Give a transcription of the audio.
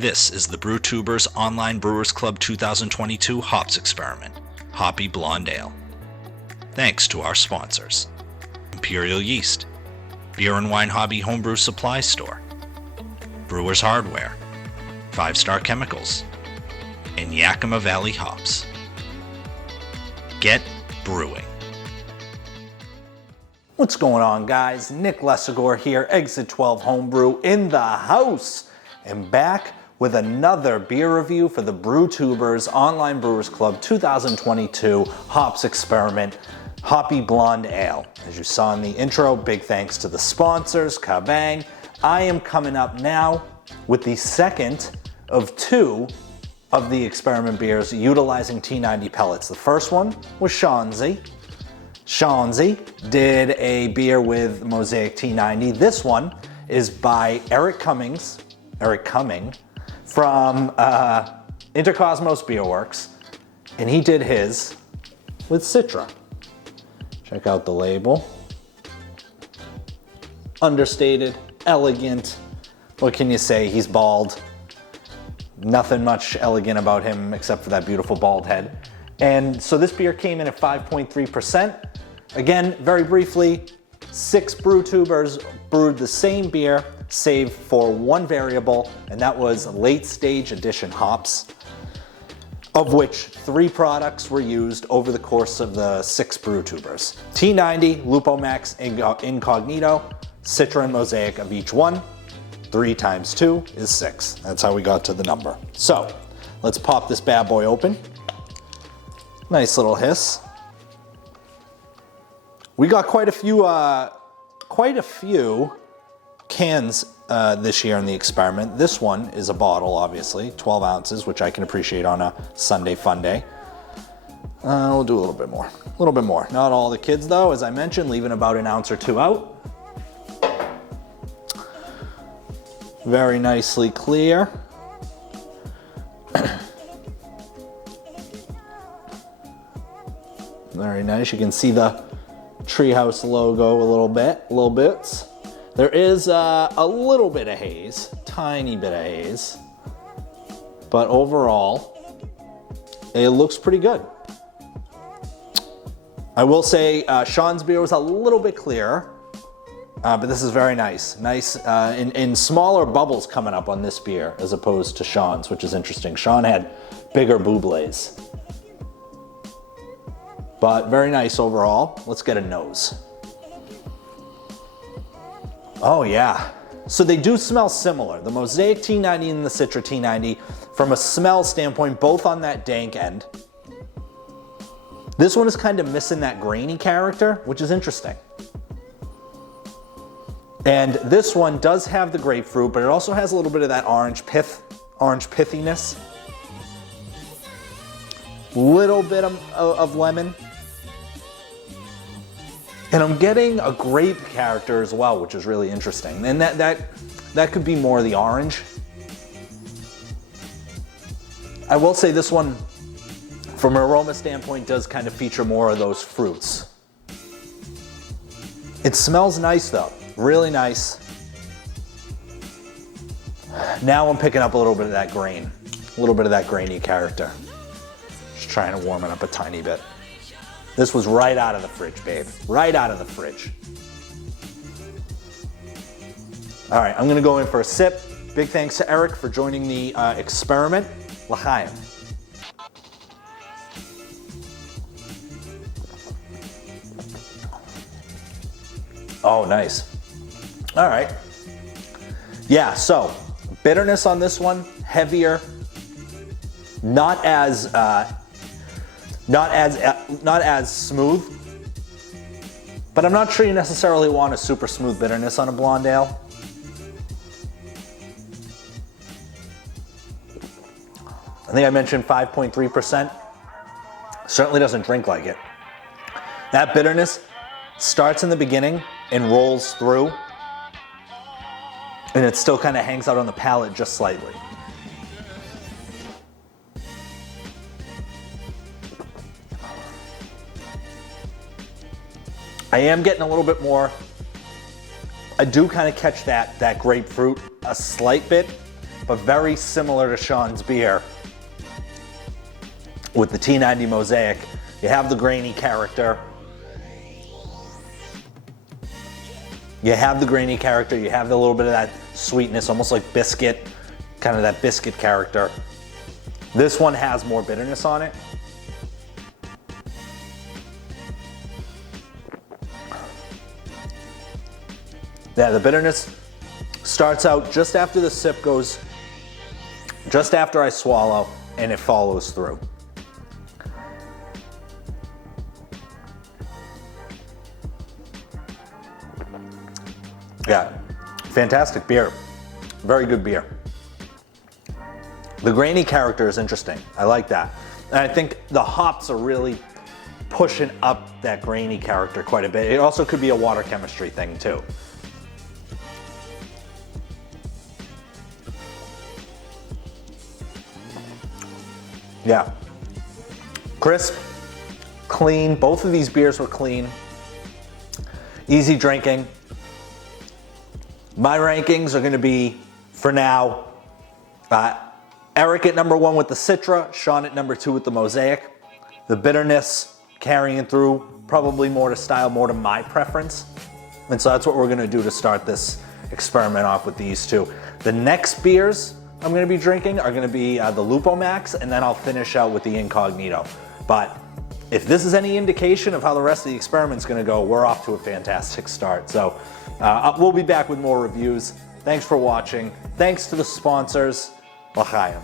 This is the Brewtubers Online Brewers Club 2022 Hops Experiment, Hoppy Blonde Ale. Thanks to our sponsors: Imperial Yeast, Beer and Wine Hobby Homebrew Supply Store, Brewers Hardware, 5 Star Chemicals, and Yakima Valley Hops. Get brewing. What's going on, guys? Nick Lesegor here, Exit 12 Homebrew in the house, and back with another beer review for the Brewtubers Online Brewers Club 2022 Hops Experiment, Hoppy Blonde Ale. As you saw in the intro, big thanks to the sponsors, kabang. I am coming up now with the second of 2 of the experiment beers utilizing T90 pellets. The first one was Shawnzy. Shawnzy did a beer with Mosaic T90. This one is by Eric Cumming from Intercosmos Beer Werks, and he did his with Citra. Check out the label. Understated, elegant. What can you say? He's bald. Nothing much elegant about him except for that beautiful bald head. And so this beer came in at 5.3%. Again, very briefly, 6 Brewtubers brewed the same beer, save for one variable, and that was late stage addition hops, of which 3 products were used over the course of the 6 Brewtubers. T90, LUPOMAX, INCOGNITO, Citra, and Mosaic of each one. 3 times 2 is 6. That's how we got to the number. So, let's pop this bad boy open. Nice little hiss. We got quite a few cans this year in the experiment. This one is a bottle, obviously, 12 ounces, which I can appreciate on a Sunday fun day. We'll do a little bit more. Not all the kids, though, as I mentioned, leaving about an ounce or 2 out. Very nicely clear. Very nice. You can see the Treehouse logo a little bit. There is a little bit of haze, tiny bit of haze, but overall, it looks pretty good. I will say Sean's beer was a little bit clearer, but this is very nice. Nice in smaller bubbles coming up on this beer as opposed to Sean's, which is interesting. Sean had bigger bublés. But very nice overall. Let's get a nose. Oh yeah. So they do smell similar. The Mosaic T90 and the Citra T90, from a smell standpoint, both on that dank end. This one is kind of missing that grainy character, which is interesting. And this one does have the grapefruit, but it also has a little bit of that orange pithiness. Little bit of lemon. And I'm getting a grape character as well, which is really interesting. And that could be more the orange. I will say this one, from an aroma standpoint, does kind of feature more of those fruits. It smells nice though, really nice. Now I'm picking up a little bit of that grain, a little bit of that grainy character. Just trying to warm it up a tiny bit. This was right out of the fridge, babe. Right out of the fridge. All right, I'm gonna go in for a sip. Big thanks to Eric for joining the experiment. L'chaim. Oh, nice. All right. Yeah, so bitterness on this one, heavier, not as smooth, but I'm not sure you necessarily want a super smooth bitterness on a blonde ale. I think I mentioned 5.3%. Certainly doesn't drink like it. That bitterness starts in the beginning and rolls through, and it still kind of hangs out on the palate just slightly. I am getting a little bit more. I do kind of catch that grapefruit a slight bit, but very similar to Sean's beer with the T90 Mosaic. You have the grainy character. You have the little bit of that sweetness, almost like biscuit, kind of that biscuit character. This one has more bitterness on it. Yeah, the bitterness starts out just after the sip goes, just after I swallow, and it follows through. Yeah, fantastic beer. Very good beer. The grainy character is interesting. I like that. And I think the hops are really pushing up that grainy character quite a bit. It also could be a water chemistry thing too. Yeah. Crisp, clean. Both of these beers were clean. Easy drinking. My rankings are going to be, for now, Eric at number 1 with the Citra, Sean at number 2 with the Mosaic. The bitterness carrying through, probably more to style, more to my preference. And so that's what we're going to do to start this experiment off with these two. The next beers I'm going to be drinking are going to be the LUPOMAX, and then I'll finish out with the INCOGNITO. But if this is any indication of how the rest of the experiment's going to go, we're off to a fantastic start. So we'll be back with more reviews. Thanks for watching. Thanks to the sponsors. L'chaim.